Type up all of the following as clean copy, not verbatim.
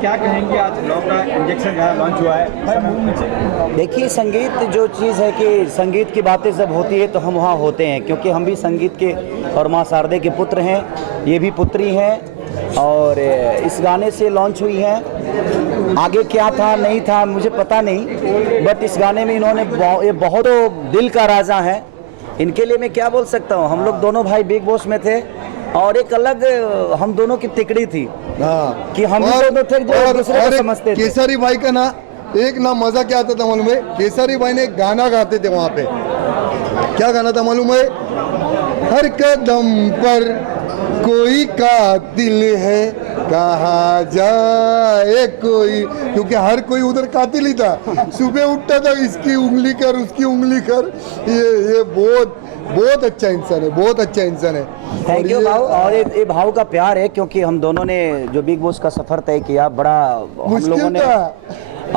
क्या कहेंगे, आज लव का इंजेक्शन जो है लॉन्च हुआ है? देखिए, संगीत जो चीज़ है कि संगीत की बातें जब होती है तो हम वहाँ होते हैं, क्योंकि हम भी संगीत के और माँ शारदे के पुत्र हैं, ये भी पुत्री हैं और इस गाने से लॉन्च हुई है। आगे क्या था नहीं था मुझे पता नहीं, बट इस गाने में इन्होंने ये बहुत दिल का राजा है, इनके लिए मैं क्या बोल सकता हूँ। हम लोग दोनों भाई बिग बॉस में थे और एक अलग हम दोनों की तिकड़ी थी कि हम दोनों थे जो एक दूसरे को समझते थे। केसरी भाई का ना एक ना मजा क्या आता था मालूम है, केसरी भाई ने एक गाना गाते थे वहाँ पे, क्या गाना था मालूम है, हर कदम पर कोई कातिल है, कहाँ जाए कोई, क्योंकि हर कोई उधर कातिल ही था। सुबह उठता था इसकी उंगली कर उसकी उंगली कर, ये बहुत अच्छा इंसान है, बहुत अच्छा इंसान है। थैंक यू भाव। और ये भाव का प्यार है, क्योंकि हम दोनों ने जो बिग बॉस का सफर तय किया बड़ा हम लोगों ने,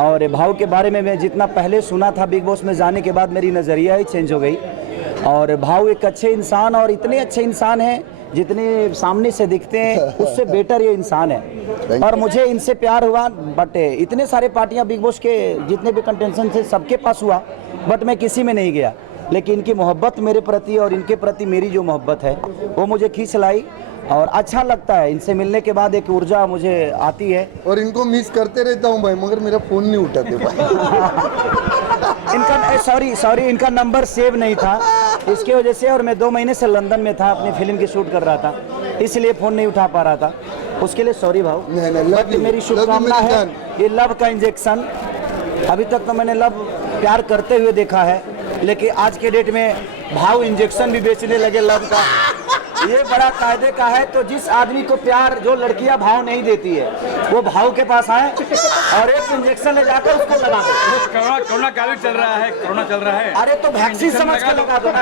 और भाव के बारे में मैं जितना पहले सुना था बिग बॉस में जाने के बाद मेरी नज़रिया ही चेंज हो गई। और भाव एक अच्छे इंसान, और इतने अच्छे इंसान हैं जितने सामने से दिखते हैं उससे बेटर ये इंसान है। और मुझे इनसे प्यार हुआ, बट इतने सारे पार्टियां बिग बॉस के जितने भी कंटेस्टेंट थे सबके पास हुआ, बट मैं किसी में नहीं गया। लेकिन इनकी मोहब्बत मेरे प्रति और इनके प्रति मेरी जो मोहब्बत है वो मुझे खींच लाई और अच्छा लगता है। इनसे मिलने के बाद एक ऊर्जा मुझे आती है। और इनको मिस करते रहता हूँ भाई, मगर मेरा फोन नहीं उठाते भाई। इनका सॉरी इनका नंबर सेव नहीं था इसकी वजह से, और मैं 2 महीने से लंदन में था, अपनी फिल्म की शूट कर रहा था, इसलिए फ़ोन नहीं उठा पा रहा था, उसके लिए सॉरी भाव। बट मेरी शुभकामना है ये लव का इंजेक्शन, अभी तक तो मैंने लव प्यार करते हुए देखा है, लेकिन आज के डेट में भाव इंजेक्शन भी बेचने लगे लव का, ये बड़ा कायदे का है। तो जिस आदमी को प्यार जो लड़कियां भाव नहीं देती है वो भाव के पास आए और एक इंजेक्शन ले जाकर उसको लगा दो। कोरोना काल चल रहा है, कोरोना चल रहा है, अरे तो वैक्सीन समझ के लगा दो ना।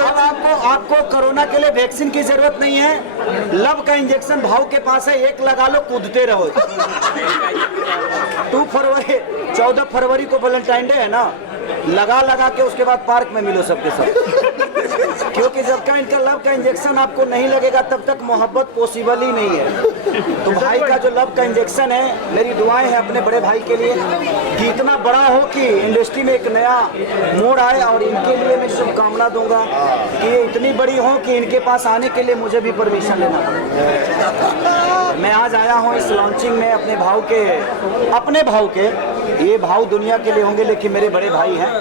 अब आपको कोरोना के लिए वैक्सीन की जरूरत नहीं है, लव का इंजेक्शन भाव के पास है, एक लगा लो, कूदते रहो। 14 फरवरी को वैलेंटाइन डे है ना, लगा के उसके बाद पार्क में मिलो सबके सब, क्योंकि जब तक इनका लव का इंजेक्शन आपको नहीं लगेगा तब तक मोहब्बत पॉसिबल ही नहीं है। तो भाई का जो लव का इंजेक्शन है, मेरी दुआएं हैं अपने बड़े भाई के लिए कि इतना बड़ा हो कि इंडस्ट्री में एक नया मोड़ आए, और इनके लिए मैं शुभकामना दूंगा कि ये इतनी बड़ी हो कि इनके पास आने के लिए मुझे भी परमिशन लेना पड़े। मैं आज आया हूँ इस लॉन्चिंग में अपने भाव के, ये भाव दुनिया के लिए होंगे लेकिन मेरे बड़े भाई हैं,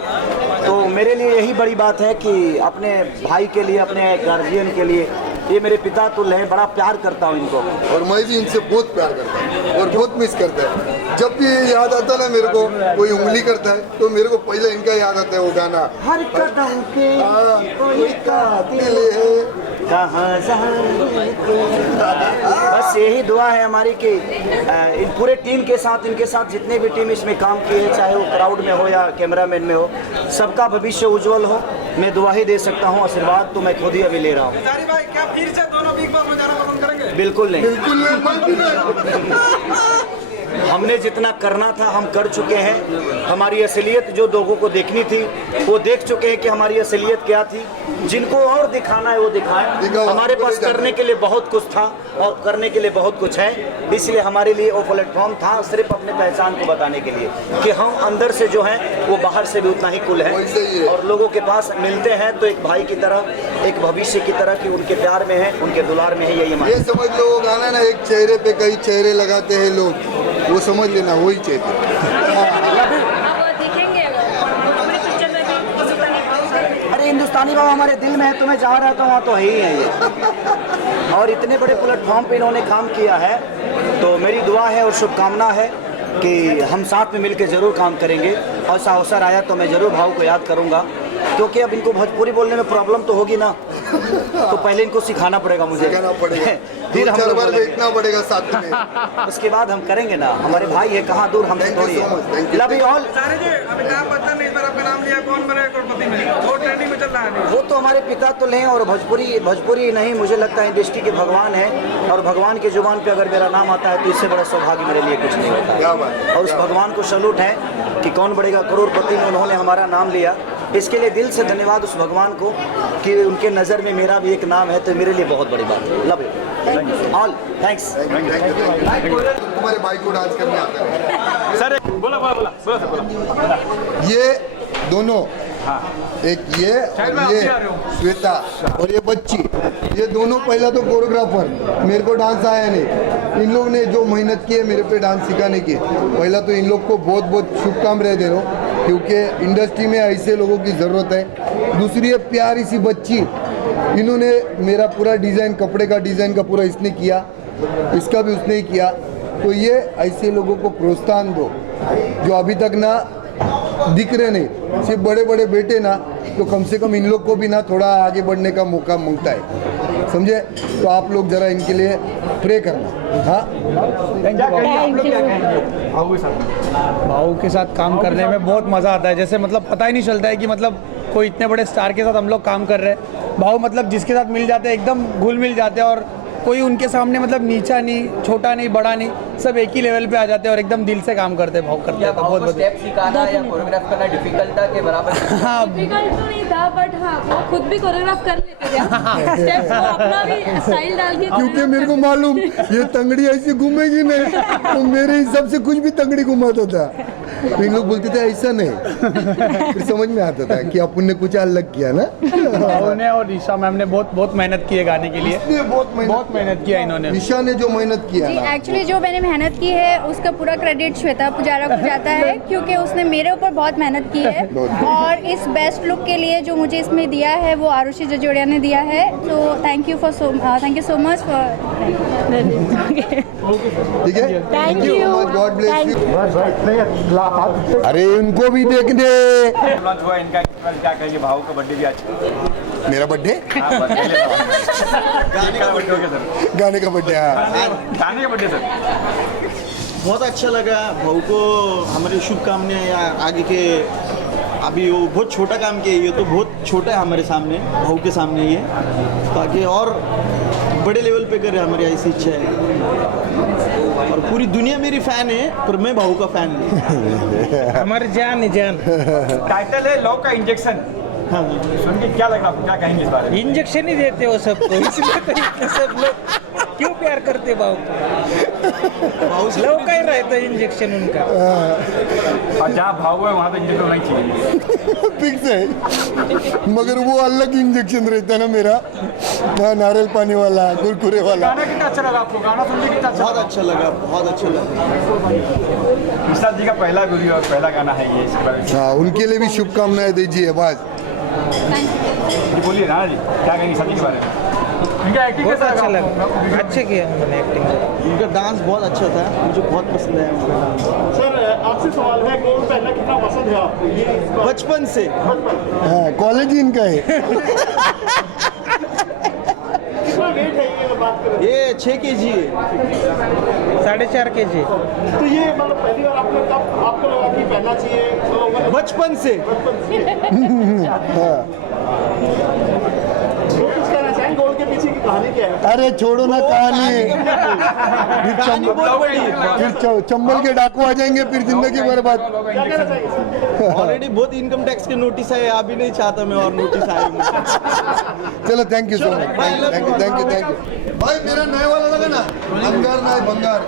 तो मेरे लिए यही बड़ी बात है कि अपने भाई के लिए, अपने गार्जियन के लिए, ये मेरे पिता तुल्य हैं, बड़ा प्यार करता हूँ इनको। और मैं भी इनसे बहुत प्यार करता हूँ और बहुत मिस करता है। जब भी याद आता ना मेरे को, कोई उंगली करता है तो मेरे को पहले इनका याद आता है वो गाना, हर कदम पे कोई कातिल है, कहाँ जाए। बस यही दुआ है हमारी कि इन पूरे टीम के साथ, इनके साथ जितने भी टीम इसमें काम किए हैं, चाहे वो क्राउड में हो या कैमरामैन में हो, सबका भविष्य उज्जवल हो। मैं दुआ ही दे सकता हूँ, आशीर्वाद तो मैं खुद ही अभी ले रहा हूँ। क्या फिर से दोनों बिग बॉस में जाना पसंद करेंगे? बिल्कुल नहीं, बिल्कुल हमने जितना करना था हम कर चुके हैं। हमारी असलियत जो लोगों को देखनी थी वो देख चुके हैं कि हमारी असलियत क्या थी। जिनको और दिखाना है वो दिखाएं। हमारे पास करने के लिए बहुत कुछ था और करने के लिए बहुत कुछ है, इसलिए हमारे लिए वो प्लेटफॉर्म था सिर्फ अपने पहचान को बताने के लिए कि हम अंदर से जो हैं वो बाहर से भी उतना ही कुल है, और लोगों के पास मिलते हैं तो एक भाई की तरह, एक भविष्य की तरह कि उनके प्यार में है, उनके दुलार में है। यही हमारे, ये समझ लो वो गाना ना, एक चेहरे पे कई चेहरे लगाते हैं लोग, वो समझ लेना वही चेहरे। अरे हिंदुस्तानी बाबा हमारे दिल में है, तो मैं जहाँ रहता हूँ वहाँ तो है ही है ये। और इतने बड़े प्लेटफॉर्म पे इन्होंने काम किया है, तो मेरी दुआ है और शुभकामना है कि हम साथ में मिलकर ज़रूर काम करेंगे। और ऐसा अवसर आया तो मैं ज़रूर भाव को याद करूँगा, क्योंकि अब इनको भोजपुरी बोलने में प्रॉब्लम तो होगी ना, तो पहले इनको सिखाना पड़ेगा मुझे, फिर हम लोग देखना पड़ेगा साथ में, उसके बाद हम करेंगे ना। हमारे भाई है, कहाँ दूर हमसे थोड़ी है। Love you all. Amitabh Bachchan ने इस बार आपका नाम लिया, कौन बनेगा करोड़पति में, वो ट्रेंडिंग में चल रहा है। वो तो हमारे पिता तो हैं, और भोजपुरी नहीं, मुझे लगता है इंडस्ट्री के भगवान है, और भगवान की जुबान पे अगर मेरा नाम आता है तो इससे बड़ा सौभाग्य मेरे लिए कुछ नहीं होता है। और उस भगवान को सैल्यूट है कि कौन बढ़ेगा करोड़पति में उन्होंने हमारा नाम लिया, इसके लिए दिल से धन्यवाद उस भगवान को कि उनके नज़र में मेरा भी एक नाम है, तो मेरे लिए बहुत बड़ी बात है। Love you all, thanks. तुम्हारे भाई को डांस करने आता है सर बोला ये दोनों, एक ये शायद मैं और ये आपसे आ रहा हूँ। श्वेता और ये बच्ची, ये दोनों पहला तो कोरियोग्राफर, मेरे को डांस आया नहीं। इन लोग ने जो मेहनत की है मेरे पे डांस सिखाने की, पहला तो इन लोग को बहुत बहुत शुभकामनाएं दे रहा हूँ, क्योंकि इंडस्ट्री में ऐसे लोगों की ज़रूरत है। दूसरी है प्यारी सी बच्ची, इन्होंने मेरा पूरा डिज़ाइन, कपड़े का डिज़ाइन का पूरा इसने किया, इसका भी उसने ही किया। तो ये ऐसे लोगों को प्रोत्साहन दो जो अभी तक ना दिख रहे नहीं, सिर्फ बड़े बड़े बेटे ना, तो कम से कम इन लोग को भी ना थोड़ा आगे बढ़ने का मौका मिलता है, समझे? तो आप लोग ज़रा इनके लिए प्रे करना। हाँ, भाऊ के साथ काम करने में बहुत मज़ा आता है। जैसे मतलब पता ही नहीं चलता है कि मतलब कोई इतने बड़े स्टार के साथ हम लोग काम कर रहे हैं। भाऊ मतलब जिसके साथ मिल जाते हैं एकदम घुल मिल जाते हैं, और कोई उनके सामने मतलब नीचा नहीं, छोटा नहीं, बड़ा नहीं, सब एक ही लेवल पे आ जाते हैं और एकदम दिल से काम करते हैं। भाऊ करते हैं तो बहुत बहुत स्टेप सिखाना या कोरियोग्राफ करना डिफिकल्ट था के बराबर? हाँ, डिफिकल्ट तो नहीं था, बट हाँ वो खुद भी कोरियोग्राफ कर लेते थे। स्टेप्स को अपना भी स्टाइल डाल के, क्योंकि मेरे को मालूम ये तंगड़ी ऐसी घूमेगी नहीं, तो मेरे हिसाब से कुछ भी तंगड़ी घुमाता था। तो इन लोग बोलते थे ऐसा नहीं, फिर समझ में आता था कि अपन ने कुछ अलग किया ना। भाऊ ने और ईशा मैम ने बहुत मेहनत की है गाने के लिए, इसलिए बहुत मेहनत किया इन्होंने। ईशा ने जो मेहनत किया जी, ना, एक्चुअली जो मैंने मेहनत की है उसका पूरा क्रेडिट श्वेता पुजारा को जाता है, क्योंकि उसने मेरे ऊपर बहुत मेहनत की है। और इस बेस्ट लुक के लिए जो मुझे इसमें दिया है वो आरुषि जजोड़िया ने दिया है। तो thank you so much for. ठीक है, thank you, God bless you. अरे उनको भी देखने। लॉन्च हुआ इनका, क्या कहेंगे? भाव का बर्थडे भी आज, मेरा बर्थडे, गाने का बर्थडे हो गया सर, गाने का बर्थडे। गाने का बर्थडे सर। बहुत अच्छा लगा भाऊ को, हमारी शुभकामनाएं आगे के। अभी वो बहुत छोटा काम किया, ये तो बहुत छोटा है हमारे सामने, भाऊ के सामने ये, ताकि और बड़े लेवल पे करे, हमारी ऐसी इच्छा है। और पूरी दुनिया मेरी फ़ैन है, पर मैं भाऊ का फ़ैन नहीं। हमारे जान टाइटल है लव का इंजेक्शन। हाँ, सुन के क्या लगा आपको, क्या कहेंगे इस बारे में? इंजेक्शन ही देते हो सबको, इसलिए तो इतने सब लोग क्यों प्यार करते भाऊ को। भाऊ से लव का ही रहता है इंजेक्शन उनका। और जहाँ भाव है वहाँ तो इंजेक्शन होना ही चाहिए। फिक्स है, मगर वो अलग इंजेक्शन रहता है ना मेरा, हाँ, नारियल पानी वाला, कुरकुरे वाला। गाना कितना अच्छा लगा आपको? गाना सुन के कितना अच्छा बहुत लगा? अच्छा लगा, बहुत अच्छा लगा। विशाल जी का पहला वीडियो और पहला गाना है ये, इस पर हाँ, उनके लिए भी शुभकामनाएं दीजिए। बस जी बोलिए ना जी, क्या कहेंगे शादी के बारे में? इनका एक्टिंग बहुत कैसा अच्छा लगा? लगा, अच्छे किया उन्होंने एक्टिंग। उनका डांस बहुत अच्छा था, मुझे बहुत पसंद आया उनका डांस। सर आपसे सवाल है, कौन पहनना कितना पसंद है आपको? ये बचपन से हाँ, कॉलेज ही इनका है। कितना वेट है ये बात करें? ये 6 kg है। 4.5 kg। तो ये मतलब पहली बार आपने कब आपको लगा कि पहनना चाहिए? तो मतलब बचपन से। कुछ कहना चाहेंगे, गोल के पीछे की कहानी क्या है? अरे छोड़ो ना कहानी, कहानी बहुत बड़ी है। फिर चंबल के डाकू आ जाएंगे, फिर जिंदगी बर्बाद। क्या कहना चाहिए सर? ऑलरेडी बहुत इनकम टैक्स के नोटिस आए, अभी नहीं चाहता मैं और नोटिस आए मुझे। चलो, thank you so much, thank you. भाई मेरा नया वाला लगा ना, अंगार ना भंगार,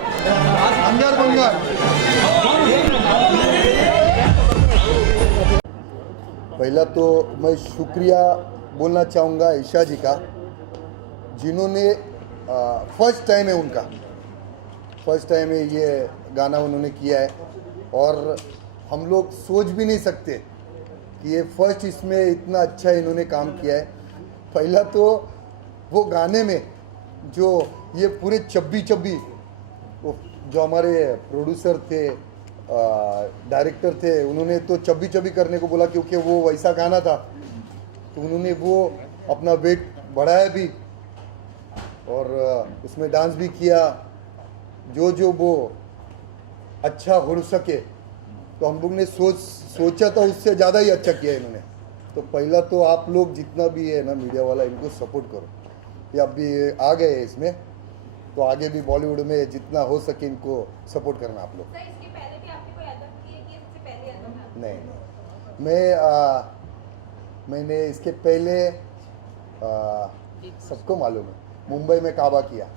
अंगार भंगार। पहला तो मैं शुक्रिया बोलना चाहूँगा ईशा जी का, जिन्होंने फर्स्ट टाइम है उनका, फर्स्ट टाइम है ये गाना उन्होंने किया है, और हम लोग सोच भी नहीं सकते कि ये फर्स्ट इसमें इतना अच्छा इन्होंने काम किया है। पहला तो वो गाने में जो ये पूरे चब्बी वो जो हमारे प्रोड्यूसर थे, डायरेक्टर थे, उन्होंने तो चब्बी करने को बोला, क्योंकि वो वैसा गाना था, तो उन्होंने वो अपना वेट बढ़ाया भी और उसमें डांस भी किया, जो वो अच्छा हो सके। तो हम लोग ने सोचा था उससे ज़्यादा ही अच्छा किया इन्होंने। तो पहला तो आप लोग जितना भी है ना मीडिया वाला, इनको सपोर्ट करो। ये अब भी आ गए इसमें, तो आगे भी बॉलीवुड में जितना हो सके इनको सपोर्ट करना आप लोग। इसके पहले भी आपने कोई एल्बम की है कि इससे पहले एल्बम है? नहीं, मैं मैंने इसके पहले सबको मालूम है मुंबई में काबा किया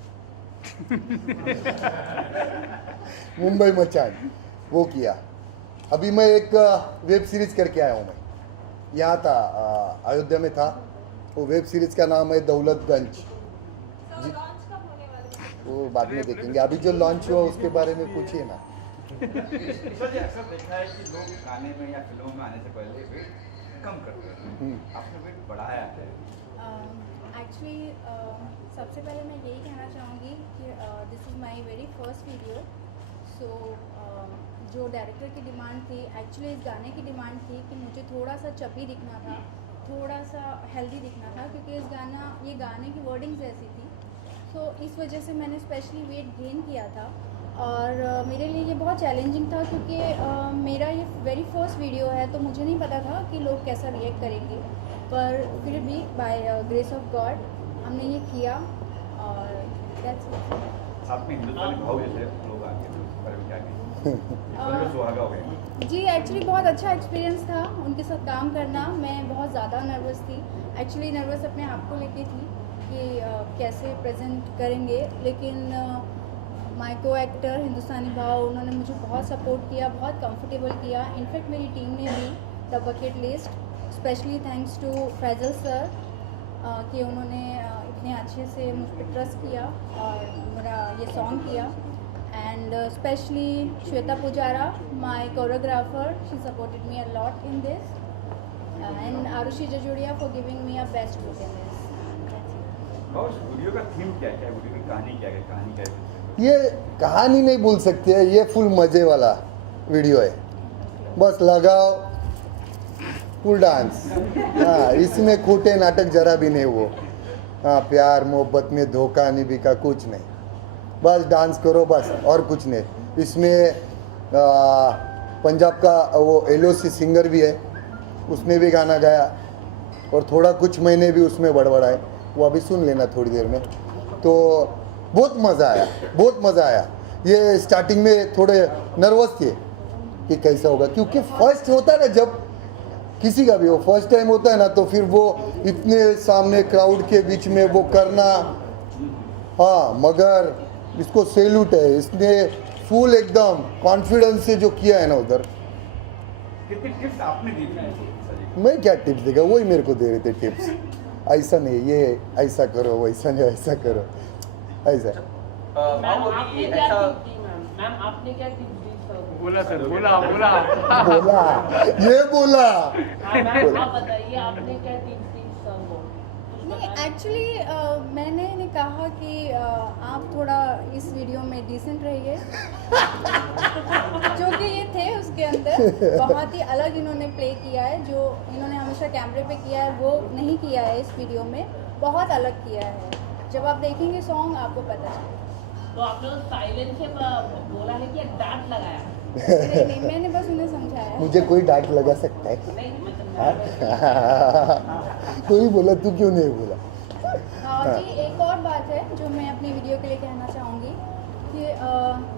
मुंबई मचान वो किया। अभी मैं एक वेब सीरीज करके आया हूँ। मैं यहाँ था अयोध्या में था। वो वेब सीरीज का नाम है दौलतगंज। जी वो बाद में देखेंगे, अभी जो लॉन्च हुआ उसके बारे में पूछिए ना। अक्सर देखा है कि लोग गाने में या फिल्मों में आने से पहले वेट कम करते हैं, आपने वेट बढ़ाया है। एक्चुअली सबसे पहले मैं यही कहना चाहूँगी कि this is my very first video. So जो डायरेक्टर की डिमांड थी, एक्चुअली इस गाने की डिमांड थी कि मुझे थोड़ा सा चपी दिखना था, थोड़ा सा हेल्दी दिखना था, क्योंकि ये गाने की वर्डिंग्स ऐसी थी। सो इस वजह से मैंने स्पेशली वेट गेन किया था। और मेरे लिए ये बहुत चैलेंजिंग था, क्योंकि मेरा ये वेरी फर्स्ट वीडियो है, तो मुझे नहीं पता था कि लोग कैसा रिएक्ट करेंगे। पर फिर भी बाय ग्रेस ऑफ गॉड हमने ये किया और साथ में हिंदुस्तानी भाव जैसे लोग आके सुहागा हो गए। जी एक्चुअली बहुत अच्छा एक्सपीरियंस था उनके साथ काम करना। मैं बहुत ज़्यादा नर्वस थी, एक्चुअली नर्वस अपने आप को लेके थी कि कैसे प्रेजेंट करेंगे, लेकिन माय को एक्टर हिंदुस्तानी भाव उन्होंने मुझे बहुत सपोर्ट किया, बहुत कंफर्टेबल किया। इनफैक्ट मेरी टीम ने भी the bucket list, specially thanks to Faizal sir कि उन्होंने इतने अच्छे से मुझ पर ट्रस्ट किया और मेरा ये सॉन्ग किया। And specially Shweta Pujara my choreographer, she supported me a lot in this, and Arushi Jajodia for giving me a best look in this. Video का थीम क्या है, वीडियो की कहानी क्या है, कहानी क्या है? ये कहानी नहीं बोल सकते हैं, ये फुल मज़े वाला वीडियो है। बस लगाओ फुल डांस। हाँ, इसमें खोटे नाटक जरा भी नहीं वो। हाँ, प्यार मोहब्बत में धोखा नहीं बिका, कुछ नहीं, बस डांस करो बस, और कुछ नहीं। इसमें पंजाब का वो LOC सिंगर भी है, उसने भी गाना गाया और थोड़ा कुछ महीने भी उसमें बड़बड़ाए, वो अभी सुन लेना थोड़ी देर में। तो बहुत मज़ा आया, बहुत मज़ा आया। ये स्टार्टिंग में थोड़े नर्वस थे कि कैसा होगा, क्योंकि फर्स्ट होता है ना, जब किसी का भी वो फर्स्ट टाइम होता है ना, तो फिर वो इतने सामने क्राउड के बीच में वो करना। हाँ, मगर इसको सैल्यूट है, इसने फुल एकदम कॉन्फिडेंस से जो किया है ना उधर। कितनी टिप्स आपने दी थी? मैं क्या टिप्स देगा, वही मेरे को दे रहे थे टिप्स। ऐसा नहीं, ये ऐसा करो, वैसा नहीं, ऐसा करो, ऐसा। बोला सर, बोला बोला ये बोला। आप बताइए आपने क्या टिप्स दी सर को? नहीं एक्चुअली मैंने इन्हें कहा कि आप थोड़ा इस वीडियो में डिसेंट रहिए। जो कि ये थे उसके अंदर बहुत ही अलग इन्होंने प्ले किया है, जो इन्होंने हमेशा कैमरे पे किया है वो नहीं किया है इस वीडियो में, बहुत अलग किया है। जब आप देखेंगे सॉन्ग आपको पता चलेगा। तो आपने साइलेंस से बोला है कि डांट लगाया? नहीं, मैंने बस उन्हें समझाया। मुझे कोई डांट लगा सकता है? कोई बोला, तू क्यों नहीं बोला? जी एक और बात है जो मैं अपनी वीडियो के लिए कहना चाहूँगी कि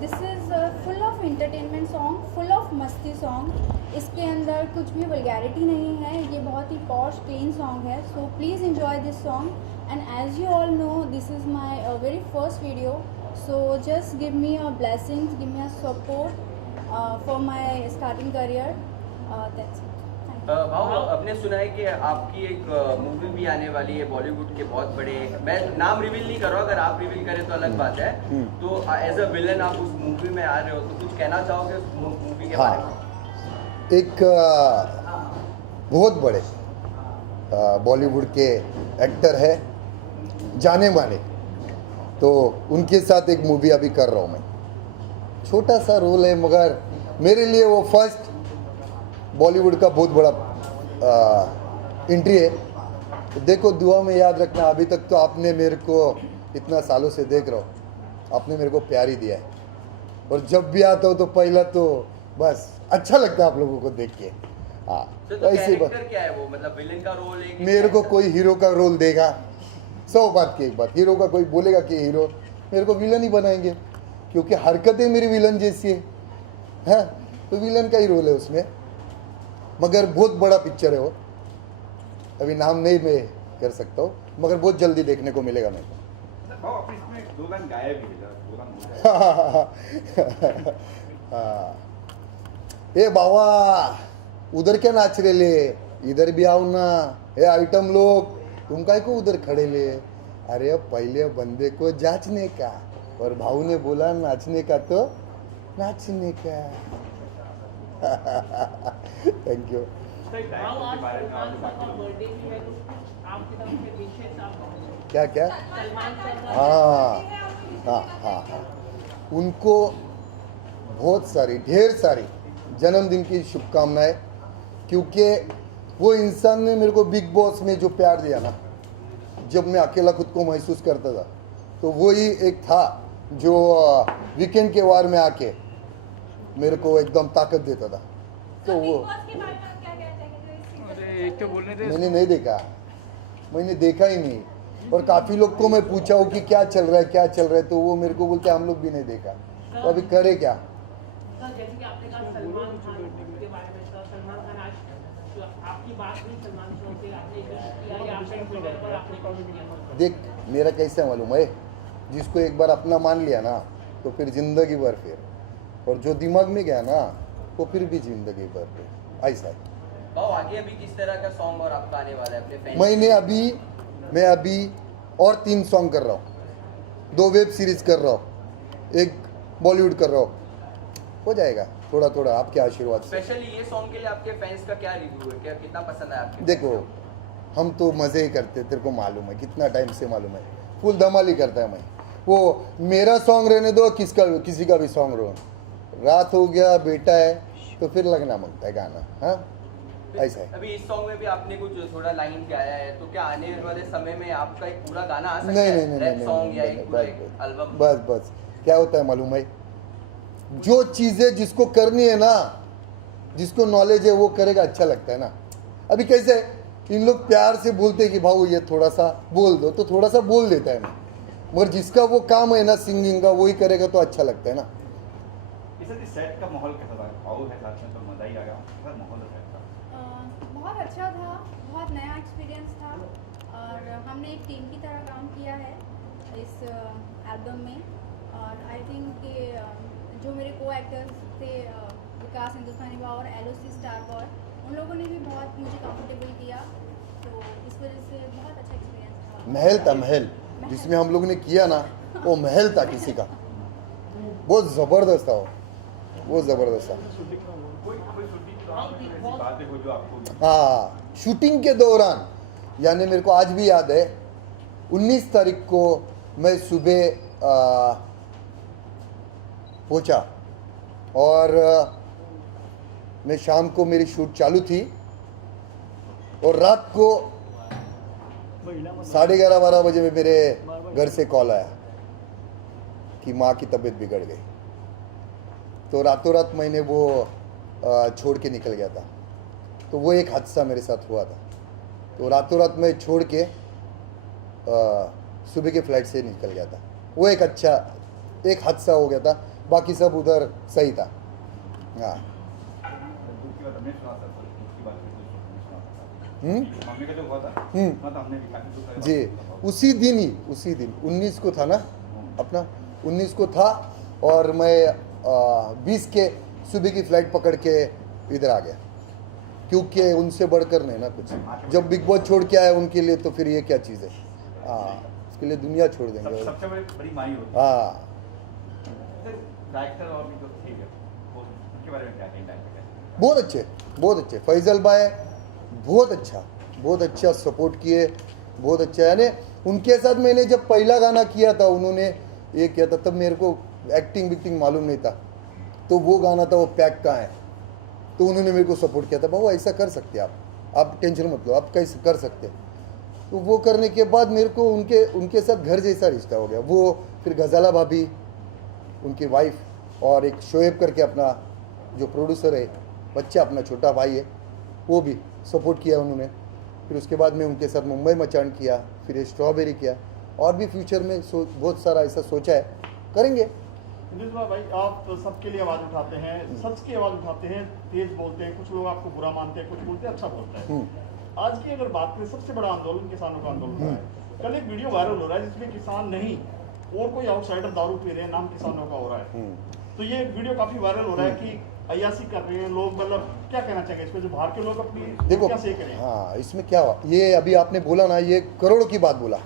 this is full of entertainment song, full of मस्ती सॉन्ग। इसके अंदर कुछ भी वल्गैरिटी नहीं है, ये बहुत ही पॉश क्लीन सॉन्ग है। So please enjoy this song, and as you all know this is my very first video, so just give me a blessings, give me a support for my starting career. That's it. भाव, आपने सुना है कि आपकी एक movie भी आने वाली है बॉलीवुड के बहुत बड़े, मैं नाम रिवील नहीं कर रहा हूँ, अगर आप रिवील करें तो अलग बात है। तो एज अ विलन आप उस मूवी में आ रहे हो, तो कुछ कहना चाहोगे उस मूवी के बारे में? एक बहुत बड़े बॉलीवुड के एक्टर है, जाने माने, तो उनके साथ एक मूवी अभी कर रहा हूँ मैं। छोटा सा रोल है, मगर मेरे लिए वो फर्स्ट बॉलीवुड का बहुत बड़ा एंट्री है। तो देखो, दुआ में याद रखना। अभी तक तो आपने मेरे को इतना सालों से देख रहा हो, आपने मेरे को प्यार ही दिया है, और जब भी आता हो तो पहला तो बस अच्छा लगता है आप लोगों को देख के। हाँ, तो ऐसे कैरेक्टर क्या है वो, मतलब विलेन का रोल है? मेरे को कोई हीरो का रोल देगा, 100 बात की एक बात, हीरो का कोई बोलेगा कि हीरो, मेरे को विलन ही बनाएंगे, क्योंकि हरकतें मेरी विलन जैसी है, तो विलन का ही रोल है उसमें। मगर बहुत बड़ा पिक्चर है वो, अभी नाम नहीं मैं कर सकता हूँ, मगर बहुत जल्दी देखने को मिलेगा मेरे को। भाव अपने इसमें 2 गान गाया भी है, 2 गान हो जाए। हाँ। ए बाबा उधर क्या नाच रहे ले, इधर भी आओ ना। ए आइटम लोग तुम काय को उधर खड़े ले। अरे पहले बंदे को जांचने का, और भाऊ ने बोला नाचने का तो नाचने का। Thank you. क्या क्या? हाँ हाँ हाँ हाँ, उनको बहुत सारी ढेर सारी जन्मदिन की शुभकामनाएं, क्योंकि वो इंसान ने मेरे को बिग बॉस में जो प्यार दिया ना, जब मैं अकेला खुद को महसूस करता था, तो वही एक था जो वीकेंड के वार में आके मेरे को एकदम ताकत देता था। तो वो मैंने नहीं देखा, मैंने देखा ही नहीं, और काफ़ी लोग को मैं पूछा हूँ कि क्या चल रहा है क्या चल रहा है, तो वो मेरे को बोलते हम लोग भी नहीं देखा। तो अभी करे क्या? देख मेरा कैसा मालूम है, जिसको एक बार अपना मान लिया ना तो फिर जिंदगी भर फिर, और जो दिमाग में गया ना वो फिर भी जिंदगी भर फिर, ऐसा है। आगे अभी किस तरह का सॉन्ग और आपका आने वाला है अपने फैन? मैं अभी और 3 सॉन्ग कर रहा हूँ, 2 वेब सीरीज कर रहा हूँ, 1 बॉलीवुड कर रहा हूँ, हो जाएगा थोड़ा थोड़ा आपके आशीर्वाद से। स्पेशली ये सॉन्ग के लिए आपके फैंस का क्या रिव्यू है, क्या कितना पसंद है आपको? देखो हम तो मज़े ही करते, तेरे को मालूम है, कितना टाइम से मालूम है, फुल धमाल ही करता है मैं। वो मेरा सॉन्ग रहने दो, किसी का भी सॉन्ग रहो, रात हो गया बेटा है तो फिर लगना मांगता है गाना। हाँ ऐसा है। अभी इस सॉन्ग में भी आपने कुछ थोड़ा लाइन गाया है, तो क्या आने वाले समय में आपका एक पूरा गाना आ सकता नहीं है? नहीं नहीं रैप नहीं, सॉन्ग या नहीं, एक पूरा नहीं, एल्बम? बस क्या होता है मालूम है, जो चीज़ें जिसको करनी है ना, जिसको नॉलेज है वो करेगा, अच्छा लगता है ना। अभी कैसे इन लोग प्यार से बोलते हैं कि भाऊ ये थोड़ा सा बोल दो, तो थोड़ा सा बोल देता है ना, मगर जिसका वो काम है ना सिंगिंग का, वही करेगा तो अच्छा लगता है ना। इस सेट का माहौल कैसा था? भाव है साथ में तो मजा ही आ गया, कैसा माहौल था? बहुत अच्छा था, बहुत नया एक्सपीरियंस था, और हमने एक टीम की तरह काम किया है इस एल्बम में। और आई थिंक कि जो मेरे को एक्टर्स थे, विकास हिंदुस्तानी बा और LOC स्टार बॉय, उन लोगों ने भी बहुत मुझे कंफर्टेबल किया, तो इस वजह से बहुत अच्छा एक्सपीरियंस था। महल था, महल जिसमें हम लोग ने किया ना, वो महल था किसी का, बहुत ज़बरदस्त था वो ज़बरदस्त था। हाँ शूटिंग के दौरान, यानी मेरे को आज भी याद है, 19 तारीख को मैं सुबह पहुंचा, और मैं शाम को मेरी शूट चालू थी, और रात को 11:30-12 बजे में मेरे घर से कॉल आया कि माँ की तबीयत बिगड़ गई। तो रातों रात मैंने वो छोड़ के निकल गया था, तो वो एक हादसा मेरे साथ हुआ था। तो रातों रात मैं छोड़ के सुबह के फ्लाइट से निकल गया था, वो एक हादसा हो गया था, बाकी सब उधर सही था। हाँ जी, उसी दिन 19 को था ना, अपना 19 को था, और मैं 20 के सुबह की फ्लाइट पकड़ के इधर आ गया, क्योंकि उनसे बढ़कर नहीं ना कुछ। जब बिग बॉस छोड़ के आए उनके लिए, तो फिर ये क्या चीज़ है। हाँ उसके लिए दुनिया छोड़ देंगे। सबसे बड़ी माई होती है। हाँ डायरेक्टर और भी तो ठीक है, उनके बारे में क्या कहेंगे? बहुत अच्छे फैजल भाई, बहुत अच्छा सपोर्ट किए, बहुत अच्छा। यानी उनके साथ मैंने जब पहला गाना किया था, उन्होंने ये किया था, तब मेरे को एक्टिंग मालूम नहीं था, तो वो गाना था वो पैक का है, तो उन्होंने मेरे को सपोर्ट किया था, बाबू ऐसा कर सकते आप टेंशन मत लो, आप कैसे कर सकते। तो वो करने के बाद मेरे को उनके साथ घर जैसा रिश्ता हो गया। वो फिर गजाला भाभी, उनकी वाइफ, और एक शोएब करके अपना जो प्रोड्यूसर है, बच्चा अपना छोटा भाई है, वो भी सपोर्ट किया उन्होंने। फिर उसके बाद में उनके साथ मुंबई मचान किया, फिर ये स्ट्रॉबेरी किया, और भी फ्यूचर में बहुत सारा ऐसा सोचा है, करेंगे। भाई आप तो सबके लिए आवाज़ उठाते हैं, सच की आवाज़ उठाते हैं, तेज बोलते हैं, कुछ लोग आपको बुरा मानते हैं, कुछ बोलते हैं अच्छा बोलते हैं। आज की अगर बात करें, सबसे बड़ा आंदोलन किसानों का आंदोलन है। कल एक वीडियो वायरल हो रहा है जिसमें किसान नहीं और कोई आउटसाइडर दारू पी रहे हैं, नाम किसानों का हो रहा है। तो ये वीडियो काफी वायरल हो रहा है कि अय्यासी कर रहे हैं लोग, मतलब क्या कहना चाहेंगे इस पे, जो बाहर के लोग अपनी देखो क्या सेक रहे हैं? हाँ, इसमें क्या हुआ, ये अभी आपने बोला ना, ये करोड़ों की बात बोला।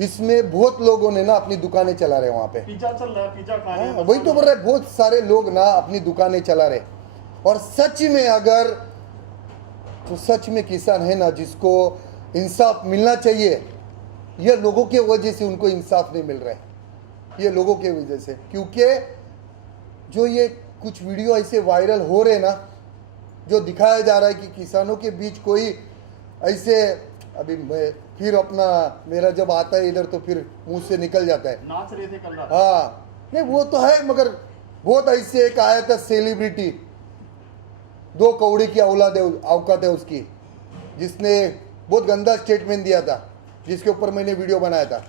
इसमें बहुत लोगों ने ना अपनी दुकानें चला रहे वहाँ पे। पिज्जा चल रहा है, पिज्जा खा रहे हैं। हाँ, वही तो बोल रहे, बहुत सारे लोग ना अपनी दुकानें चला रहे। और सच में अगर तो सच में किसान है ना जिसको इंसाफ मिलना चाहिए, ये लोगों के वजह से उनको इंसाफ नहीं मिल रहा है, ये लोगों के वजह से। क्योंकि जो ये कुछ वीडियो ऐसे वायरल हो रहे ना, जो दिखाया जा रहा है कि किसानों के बीच कोई ऐसे, अभी मैं फिर अपना मेरा जब आता है इधर तो फिर मुंह से निकल जाता है, नाच रहे थे कल रात। हाँ नहीं वो तो है, मगर बहुत ऐसे एक आया था सेलिब्रिटी, 2 कौड़ी की औकात है उसकी, जिसने बहुत गंदा स्टेटमेंट दिया था, जिसके ऊपर मैंने वीडियो बनाया था।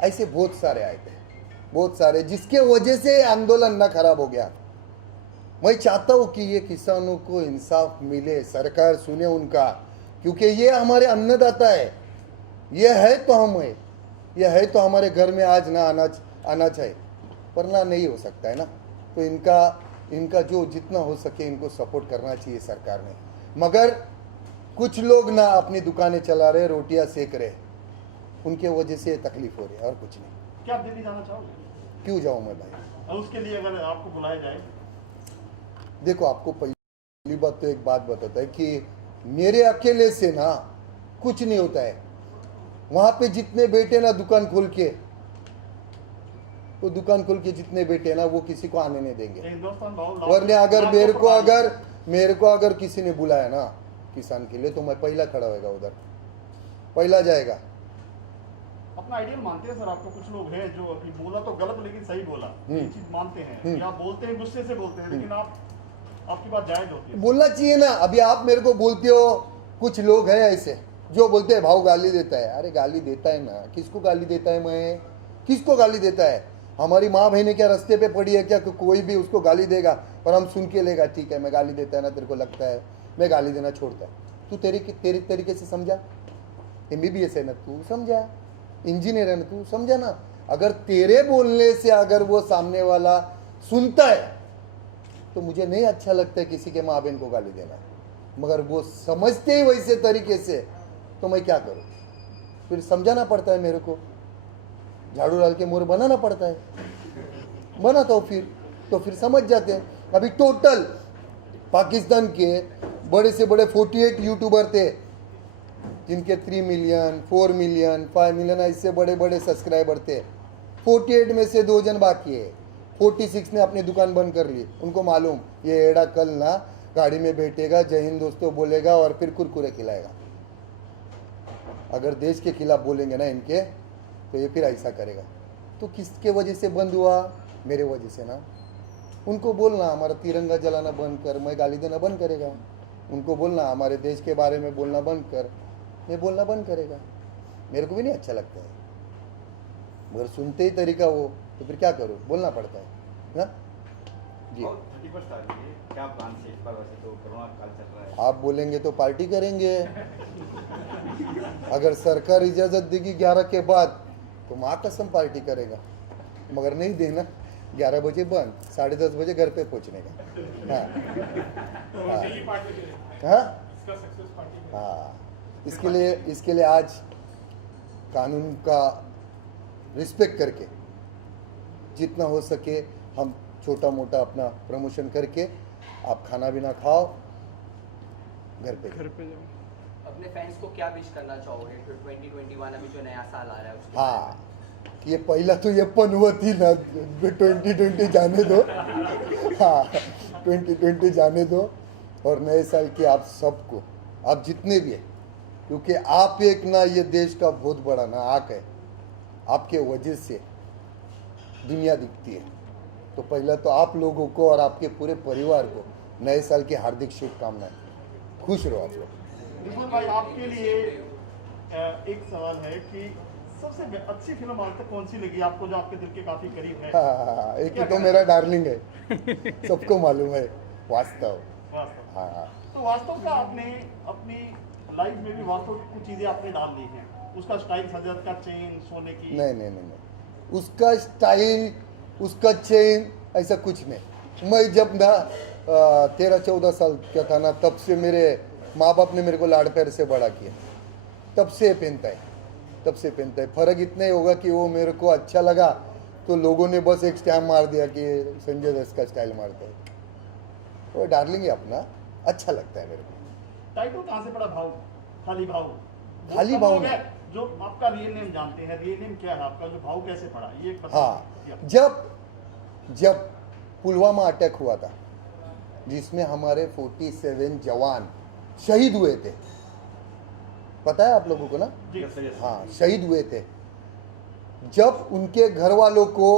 ऐसे बहुत सारे आए थे, बहुत सारे, जिसके वजह से आंदोलन ना खराब हो गया। मैं चाहता हूँ कि ये किसानों को इंसाफ मिले, सरकार सुने उनका, क्योंकि ये हमारे अन्नदाता है, ये है तो हम है, ये है तो हमारे घर में आज ना अनाज है, वरना नहीं हो सकता है ना। तो इनका जो जितना हो सके इनको सपोर्ट करना चाहिए सरकार ने। मगर कुछ लोग ना अपनी दुकानें चला रहे, रोटियां सेक रहे, उनके वजह से तकलीफ हो रही है और कुछ नहीं। क्या आप दिल्ली जाना चाहोगे? क्यों जाऊँ मैं भाई? और उसके लिए अगर आपको बुलाया जाए? देखो, आपको पहली बात तो एक बात बताता है कि मेरे अकेले से ना कुछ नहीं होता है। वहां पे जितने बैठे ना दुकान खोल के, वो दुकान खोल के जितने बैठे ना, वो किसी को आने नहीं देंगे। हिंदुस्तान भाव वरने अगर मेरे को अगर किसी ने बुलाया ना किसान के लिए, तो मैं पहला खड़ा होगा उधर, पहला जाएगा। अपना आइडियल मानते हैं सर आपको? कुछ लोग हैं जो अभी बोला तो गलत लेकिन सही बोला, ये चीज मानते हैं, या बोलते हैं गुस्से से बोलते हैं, लेकिन आपकी बात जायज होती है। बोलना चाहिए ना। अभी आप मेरे को बोलते हो, कुछ लोग हैं ऐसे जो बोलते हैं भाव गाली देता है। अरे गाली देता है ना, किसको गाली देता है? मैं किसको गाली देता है? हमारी माँ बहनें क्या रास्ते पे पड़ी है क्या? कोई भी उसको गाली देगा और हम सुन के लेगा, ठीक है मैं गाली देता है ना, तेरे को लगता है मैं गाली देना छोड़ता है। तू तेरी तरीके से समझा, MBBS है ना तू समझा, इंजीनियर है ना तू समझा ना। अगर तेरे बोलने से अगर वो सामने वाला सुनता है तो मुझे नहीं अच्छा लगता है किसी के माँ बहन को गाली देना, मगर वो समझते ही वैसे तरीके से, तो मैं क्या करूँ? फिर समझाना पड़ता है मेरे को, झाड़ू डाल के मोर बनाना पड़ता है, बनाता हूँ फिर समझ जाते हैं। अभी टोटल पाकिस्तान के बड़े से बड़े 48 यूट्यूबर थे, जिनके 3 मिलियन 4 मिलियन 5 मिलियन ऐसे बड़े बड़े सब्सक्राइबर थे। 48 में से 2 जन बाकी है। 46 ने अपनी दुकान बंद कर ली। उनको मालूम ये एड़ा कल ना गाड़ी में बैठेगा, जय हिंद दोस्तों बोलेगा और फिर कुरकुरे खिलाएगा। अगर देश के खिलाफ बोलेंगे ना इनके, तो ये फिर ऐसा करेगा। तो किसके वजह से बंद हुआ? मेरे वजह से ना। उनको बोलना हमारा तिरंगा जलाना बंद कर, मैं गाली देना बंद करेगा। उनको बोलना हमारे देश के बारे में बोलना बंद कर, मैं बोलना बंद करेगा। मेरे को भी नहीं अच्छा लगता है, मगर सुनते ही तरीका वो, तो फिर क्या करो, बोलना पड़ता है ना जी। 31 तारीख है, क्या प्लान है इस बार? वैसे तो कोरोना काल चल रहा है, आप बोलेंगे तो पार्टी करेंगे। अगर सरकार इजाज़त देगी 11 के बाद तो माँ कसम पार्टी करेगा, मगर नहीं देना 11 बजे बंद, 10:30 बजे घर पे पहुँचने का। हाँ हाँ, इसके लिए आज कानून का रिस्पेक्ट करके जितना हो सके हम छोटा मोटा अपना प्रमोशन करके आप खाना भी ना खाओ, घर पे जाओ। अपने फैंस को क्या विश करना चाहोगे फिर 2021 अभी जो नया साल आ रहा है उसके? हाँ, ये पहला तो ये पनवत ही ना, 2020 जाने दो। हाँ 2020 जाने दो, और नए साल की आप सबको, आप जितने भी हैं, क्योंकि आप एक ना ये देश का बहुत बड़ा ना आँख है, आपके वजह से दुनिया दिखती है। तो पहला तो आप लोगों को और आपके पूरे परिवार को नए साल की हार्दिक शुभकामनाएं। खुश रहो आप लोग। रिजवान भाई, आपके लिए एक सवाल है कि सबसे अच्छी फिल्म आज तक कौन सी लगी आपको, जो आपके दिल के काफी करीब है? हाँ, एक ही तो मेरा डार्लिंग है, सबको मालूम है, वास्तव। वास्तव। हाँ, तो वास्तव का आपने अपनी लाइव में भी वास्तव में कुछ चीजें आपने डाल दी हैं, उसका स्टाइल सजत का चेन सोने की। नहीं, उसका स्टाइल, उसका चेन ऐसा कुछ नहीं। मैं जब ना 13-14 साल का था ना, तब से मेरे माँ बाप ने मेरे को लाड़ प्यार से बड़ा किया, तब से पहनता है। फर्क इतना ही होगा कि वो मेरे को अच्छा लगा तो लोगों ने बस एक स्टैम्प मार दिया कि संजय दत्त का स्टाइल मारता है। वो डार्लिंग है अपना, अच्छा लगता है मेरे को। टाइटल कहाँ से पड़ा भाव? खाली भाव? खाली भाव नहीं। जो आपका रियल नेम जानते हैं, रियल नेम क्या है आपका, जो भाव कैसे पड़ा ये बता। हाँ, जब पुलवामा अटैक हुआ था जिसमें हमारे 47 जवान शहीद हुए थे, पता है आप लोगों को ना? हाँ, शहीद हुए थे। जब उनके घर वालों को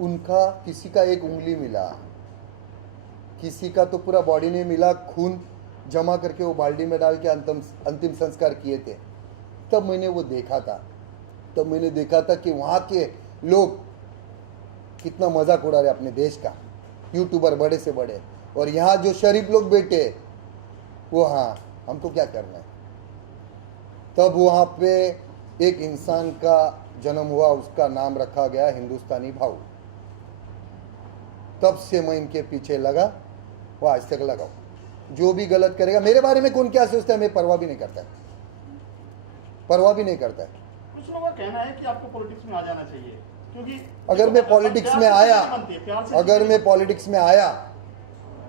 उनका किसी का एक उंगली मिला, किसी का तो पूरा बॉडी नहीं मिला, खून जमा करके वो बाल्टी में डाल के अंतिम संस्कार किए थे, तब मैंने वो देखा था कि वहाँ के लोग कितना मजाक उड़ा रहे अपने देश का, यूट्यूबर बड़े से बड़े, और यहाँ जो शरीफ लोग बैठे वो, हाँ हमको क्या करना है। तब वहाँ पे एक इंसान का जन्म हुआ, उसका नाम रखा गया हिंदुस्तानी भाऊ। तब से मैं इनके पीछे लगा, वो आज तक लगा। जो भी गलत करेगा, मेरे बारे में कौन क्या सोचता है मैं परवाह भी नहीं करता है। कुछ लोगों का कहना है कि आपको पॉलिटिक्स में आ जाना चाहिए, क्योंकि अगर मैं पॉलिटिक्स में आया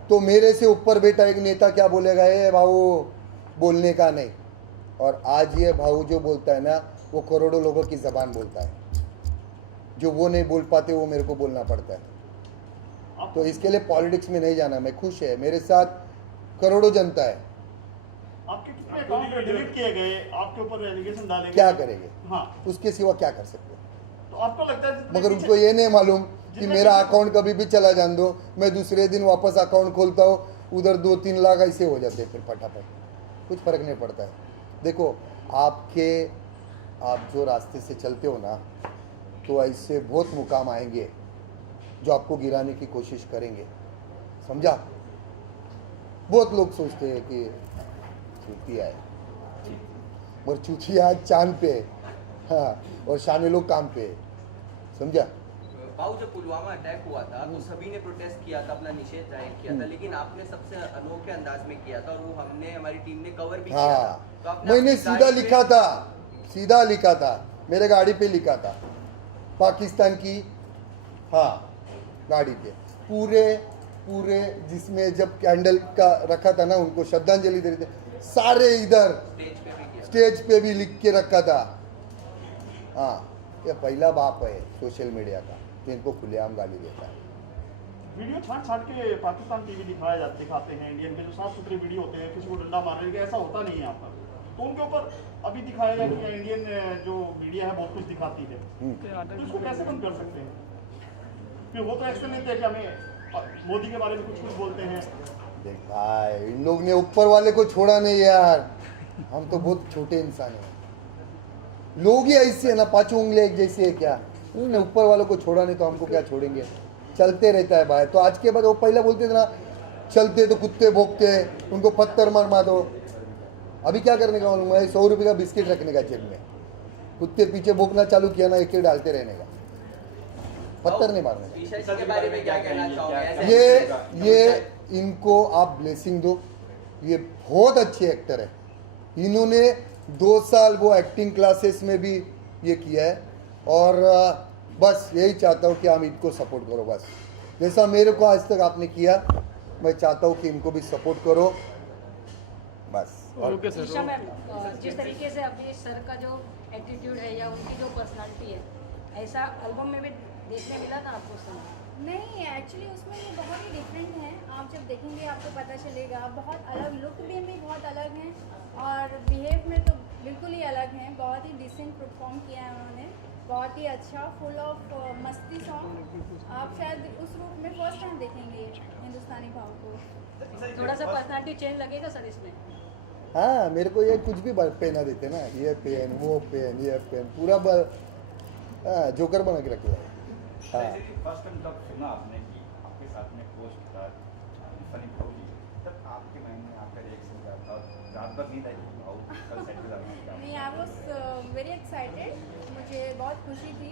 तो मेरे से ऊपर बेटा एक नेता क्या बोलेगा, ये भाऊ बोलने का नहीं। और आज ये भाऊ जो बोलता है ना, वो करोड़ों लोगों की जबान बोलता है, जो वो नहीं बोल पाते वो मेरे को बोलना पड़ता है। तो इसके लिए पॉलिटिक्स में नहीं जाना। मैं खुश है, मेरे साथ करोड़ों जनता है। आपके कितने अकाउंट डिलीट किए गए, आपके ऊपर एलिगेशन डाले गए, क्या करेंगे? हाँ, उसके सिवा क्या कर सकते हैं? तो आपको लगता है मगर उनको ये नहीं मालूम कि मेरा अकाउंट कभी भी चला जान दो, मैं दूसरे दिन वापस अकाउंट खोलता हूँ, उधर 2-3 लाख ऐसे हो जाते हैं फिर फटाफट, कुछ फर्क नहीं पड़ता है। देखो, आप जो रास्ते से चलते हो ना, तो ऐसे बहुत मुकाम आएंगे जो आपको गिराने की कोशिश करेंगे, समझा? बहुत लोग सोचते हैं कि चूतिया है, और चूतिया चांद पे, हाँ, और शाने लोग काम पे, समझा? भाऊ, जब पुलवामा अटैक हुआ था तो सभी ने प्रोटेस्ट किया था, अपना निषेध जाहिर किया था, लेकिन आपने सबसे अनोखे अंदाज में किया था और वो हमारी टीम ने कवर भी किया था। तो आपने मैंने सीधा लिखा था, मेरे गाड़ी पे लिखा था, पाकिस्तान की, हाँ, गाड़ी पे पूरे जिसमें जब कैंडल का रखा था ना, उनको श्रद्धांजलि दे रहे थे, सारे इधर स्टेज पे भी लिख के रखा था। हाँ, ये पहला बाप है सोशल मीडिया का जो इनको खुलेआम गाली देता है। वीडियो छाट के पाकिस्तान टीवी दिखाते हैं, इंडियन के जो साफ सुथरे वीडियो होते हैं, किसी को डंडा मारने के, ऐसा होता नहीं है यहाँ पर। तो उनके ऊपर अभी दिखाया गया कि इंडियन जो मीडिया है बहुत कुछ दिखाती है, तो इसको कैसे बंद कर सकते हैं? फिर वो तो एक्शन लेते हैं कि हमें मोदी के बारे में कुछ बोलते हैं। देख भाई, इन लोग ने ऊपर वाले को छोड़ा नहीं यार, हम तो बहुत छोटे इंसान हैं। लोग ही ऐसे है ना, 5 उंगलियां एक जैसी है क्या? उन्होंने ऊपर वालों को छोड़ा नहीं तो हमको क्या छोड़ेंगे? चलते रहता है भाई। तो आज के बाद वो पहले बोलते थे ना, चलते तो कुत्ते भोंकते, उनको पत्थर मार दो। अभी क्या करने का मालूम है? 100 रुपये का बिस्किट रखने का जेब में, कुत्ते पीछे भोंकना चालू किया ना, एक डालते रहने का, पत्थर नहीं मारने का। के बारे में क्या कहना चाहोगे? ये इनको आप ब्लेसिंग दो, ये बहुत अच्छे एक्टर है। इन्होंने 2 साल वो एक्टिंग क्लासेस में भी ये किया है, और बस यही चाहता हूँ कि हम इनको सपोर्ट करो। बस जैसा मेरे को आज तक आपने किया, मैं चाहता हूँ कि इनको भी सपोर्ट करो बस। और ईशा मैम, जिस तरीके से अभी सर का जो एटीट्यूड है या उनकी जो पर्सनालिटी है, ऐसा एल्बम में भी देखने मिला था आपको सर? नहीं, एक्चुअली उसमें ये बहुत ही डिफरेंट है। आप जब देखेंगे आपको पता चलेगा, बहुत अलग लुक में भी बहुत अलग हैं, और बिहेव में तो बिल्कुल ही अलग हैं। बहुत ही डिसेंट परफॉर्म किया है उन्होंने, बहुत ही अच्छा, फुल ऑफ मस्ती सॉन्ग। आप शायद उस रूप में फर्स्ट टाइम देखेंगे हिंदुस्तानी भाव को। थोड़ा सा पर्सनालिटी चेंज लगेगा सर इसमें? हाँ, मेरे को ये कुछ भी पहना देते ना, ये पेन, वो पेन, ये पेन, पूरा जोकर बना के रख दिया। हाँ, फर्स्ट टाइम जब सुना आपने कि आपके साथ में पोस्ट था फनी भाऊ जी, तब आपके माइंड में आपका रिएक्शन क्या था? रात भर नींद आई थी भाव कल सेट पे जाना है? नहीं, आई वॉज वेरी एक्साइटेड। मुझे बहुत खुशी थी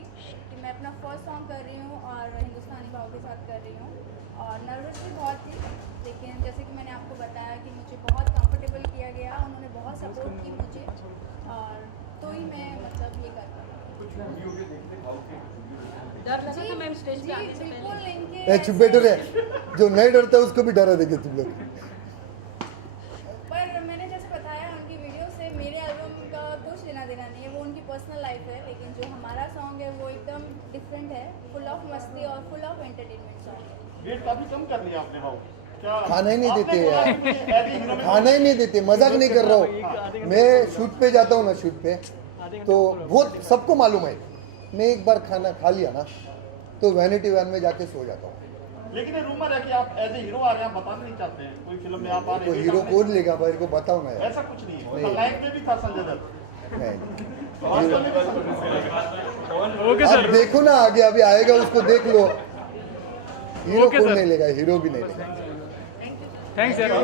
कि मैं अपना फर्स्ट सॉन्ग कर रही हूँ और हिंदुस्तानी भाव के साथ कर रही हूँ, और नर्वस भी बहुत थी, लेकिन जैसे कि मैंने आपको बताया कि मुझे बहुत कंफर्टेबल किया गया, उन्होंने बहुत सपोर्ट की मुझे, और तो ही मैं मतलब ये कर पाई। डर लगा था मैम स्टेज पे आने से बिल्कुल पहले? इनके ए चुप बैठो रे, जो नहीं डरता उसको भी डरा देंगे तुम लोग। पर मैंने जैसे बताया उनकी वीडियो से मेरे एल्बम का कुछ लेना देना नहीं है, वो उनकी पर्सनल लाइफ है, लेकिन जो हमारा सॉन्ग है वो एकदम डिफरेंट है, फुल ऑफ मस्ती और फुल ऑफ एंटरटेनमेंट सॉन्ग है। वेट काफी कम कर लिया आपने भाव, क्या खाना ही नहीं देते यार, यार खाना ही नहीं देते, मजाक नहीं कर रहा हूँ। मैं शूट पे जाता हूँ ना, शूट पे तो बहुत सबको मालूम है, मैं एक बार खाना खा लिया ना तो वैनिटी वैन में जाके सो जाता हूँ। लेकिन ये रूमर है कि आप एज ए हीरो आ रहे हैं, आप बताना नहीं चाहते हैं कोई फिल्म में आप आ रहे तो हैं? हीरो कौन लेगा भाई को बताओ ना यार। ऐसा कुछ नहीं है, खलनायक में भी था संजय दत्त, नहीं वास्तव में भी अब देखो ना आगे अभी आएगा उसको देख लो। हीरो कौन नहीं लेगा, हीरो भी नहीं लेगा। थैंक्स यार।